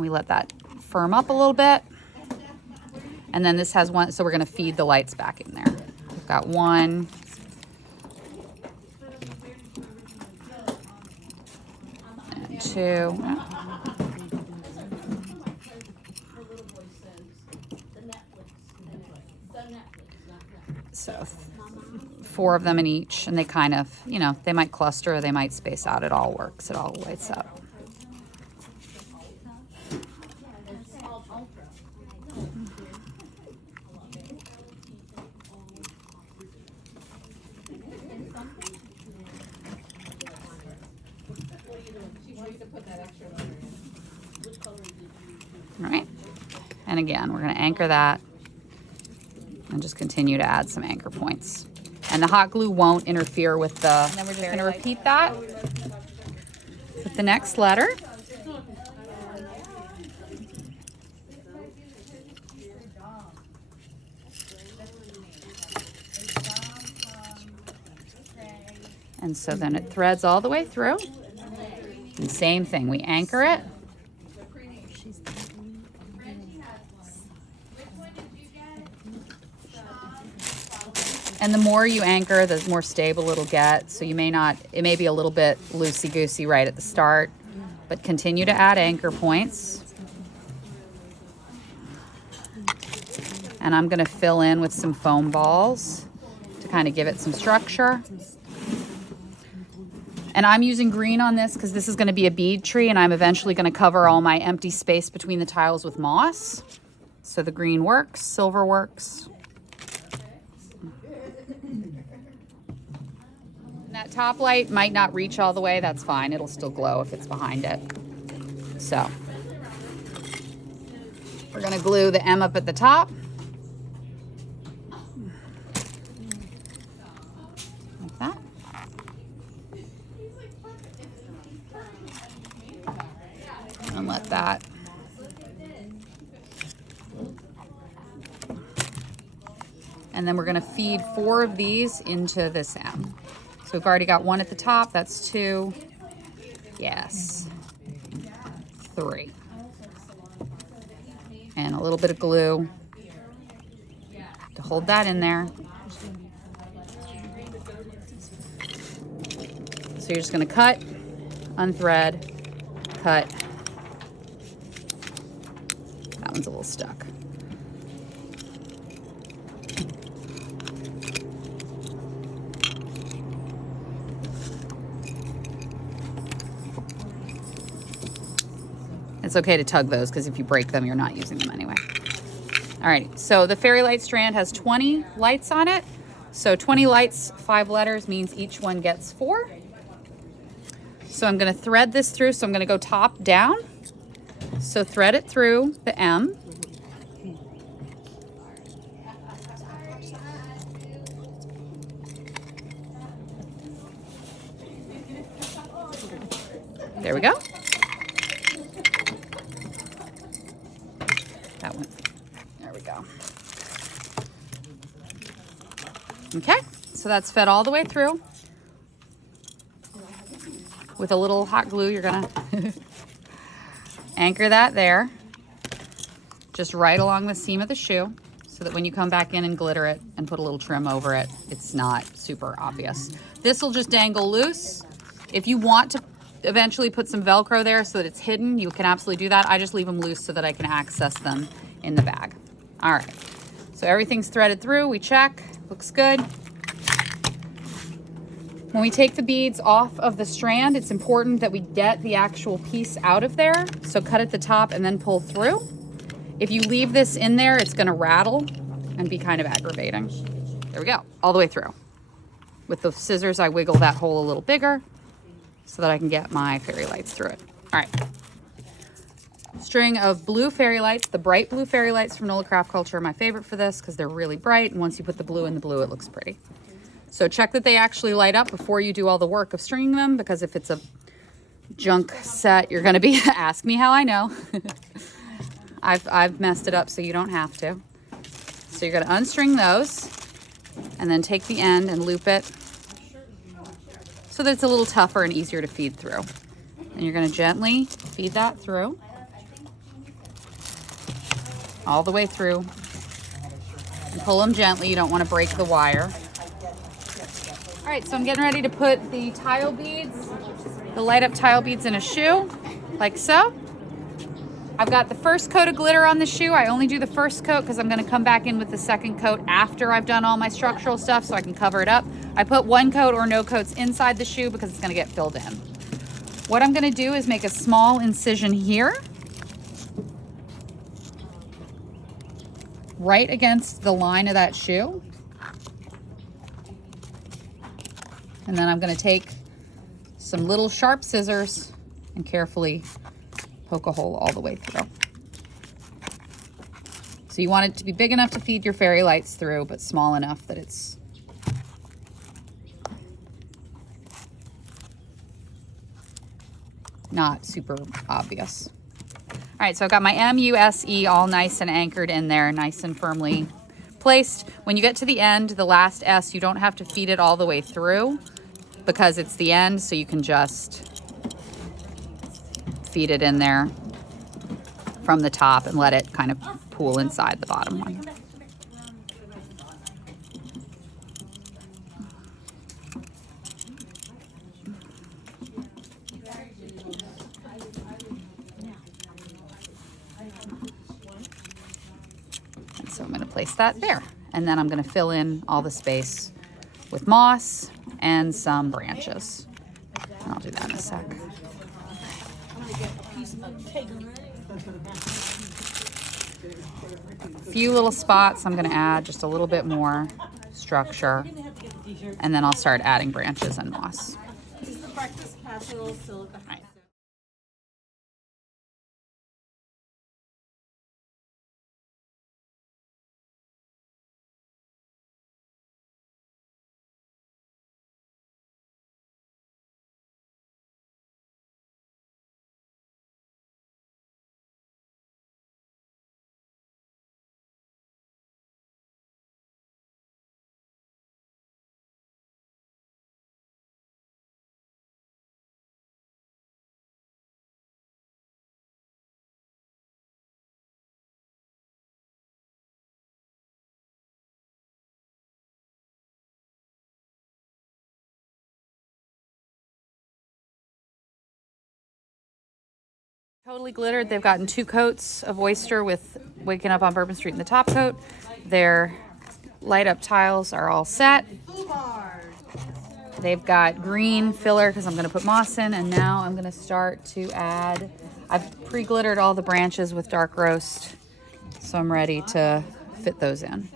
and we let that firm up a little bit. And then this has one, so we're gonna feed the lights back in there. We've got 1, and 2. So 4 of them in each, and they kind of, you know, they might cluster or they might space out. It all works, it all lights up. All right, and again, we're gonna anchor that and just continue to add some anchor points. And the hot glue won't interfere with the, and then we're just gonna repeat that with the next letter. And so then it threads all the way through. And same thing, we anchor it. And the more you anchor, the more stable it'll get. So you may not, it may be a little bit loosey-goosey right at the start, but continue to add anchor points. And I'm gonna fill in with some foam balls to kind of give it some structure. And I'm using green on this because this is gonna be a bead tree, and I'm eventually gonna cover all my empty space between the tiles with moss. So the green works, silver works. That top light might not reach all the way, that's fine. It'll still glow if it's behind it. So we're gonna glue the M up at the top. Like that. And let that. And then we're gonna feed 4 of these into this M. So we've already got 1 at the top, that's 2. Yes. 3. And a little bit of glue to hold that in there. So you're just gonna cut, unthread, cut. That one's a little stuck. It's okay to tug those because if you break them, you're not using them anyway. All right, so the fairy light strand has 20 lights on it. So 20 lights, 5 letters means each one gets 4. So I'm gonna thread this through. So I'm gonna go top down. So thread it through the M. There we go. That one. There we go. Okay, so that's fed all the way through. With a little hot glue, you're gonna anchor that there, just right along the seam of the shoe, so that when you come back in and glitter it and put a little trim over it, it's not super obvious. This will just dangle loose. If you want to eventually put some Velcro there so that it's hidden, you can absolutely do that. I just leave them loose so that I can access them in the bag. All right, so everything's threaded through, we check, looks good. When we take the beads off of the strand, it's important that we get the actual piece out of there. So cut at the top and then pull through. If you leave this in there, it's gonna rattle and be kind of aggravating. There we go, all the way through. With the scissors, I wiggle that hole a little bigger so that I can get my fairy lights through it. All right. String of blue fairy lights. The bright blue fairy lights from Nola Craft Culture are my favorite for this because they're really bright, and once you put the blue in the blue, it looks pretty. So check that they actually light up before you do all the work of stringing them, because if it's a junk set, you're gonna be, ask me how I know. I've messed it up so you don't have to. So you're gonna unstring those and then take the end and loop it so that it's a little tougher and easier to feed through. And you're gonna gently feed that through. all the way through. And pull them gently. You don't want to break the wire. All right, so I'm getting ready to put the tile beads, the light up tile beads in a shoe, like so. I've got the first coat of glitter on the shoe. I only do the first coat because I'm going to come back in with the second coat after I've done all my structural stuff so I can cover it up. I put one coat or no coats inside the shoe because it's going to get filled in. What I'm going to do is make a small incision here, right against the line of that shoe. And then I'm going to take some little sharp scissors and carefully poke a hole all the way through. So you want it to be big enough to feed your fairy lights through, but small enough that it's not super obvious. All right, so I've got my M-U-S-E all nice and anchored in there, nice and firmly placed. When you get to the end, the last S, you don't have to feed it all the way through because it's the end, so you can just feed it in there from the top and let it kind of pool inside the bottom one. And so I'm going to place that there. And then I'm going to fill in all the space with moss and some branches. And I'll do that in a sec. A few little spots I'm going to add just a little bit more structure, and then I'll start adding branches and moss. Is the breakfast casserole still at the high? Totally glittered. They've gotten 2 coats of oyster with Waking Up on Bourbon Street in the top coat. Their light up tiles are all set. They've got green filler because I'm going to put moss in, and now I'm going to start to add, I've pre-glittered all the branches with dark roast, so I'm ready to fit those in.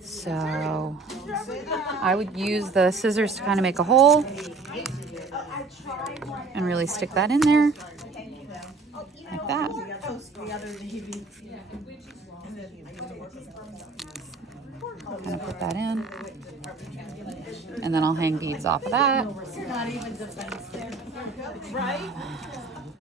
So I would use the scissors to kind of make a hole and really stick that in there like that. Kind of put that in, and then I'll hang beads off of that.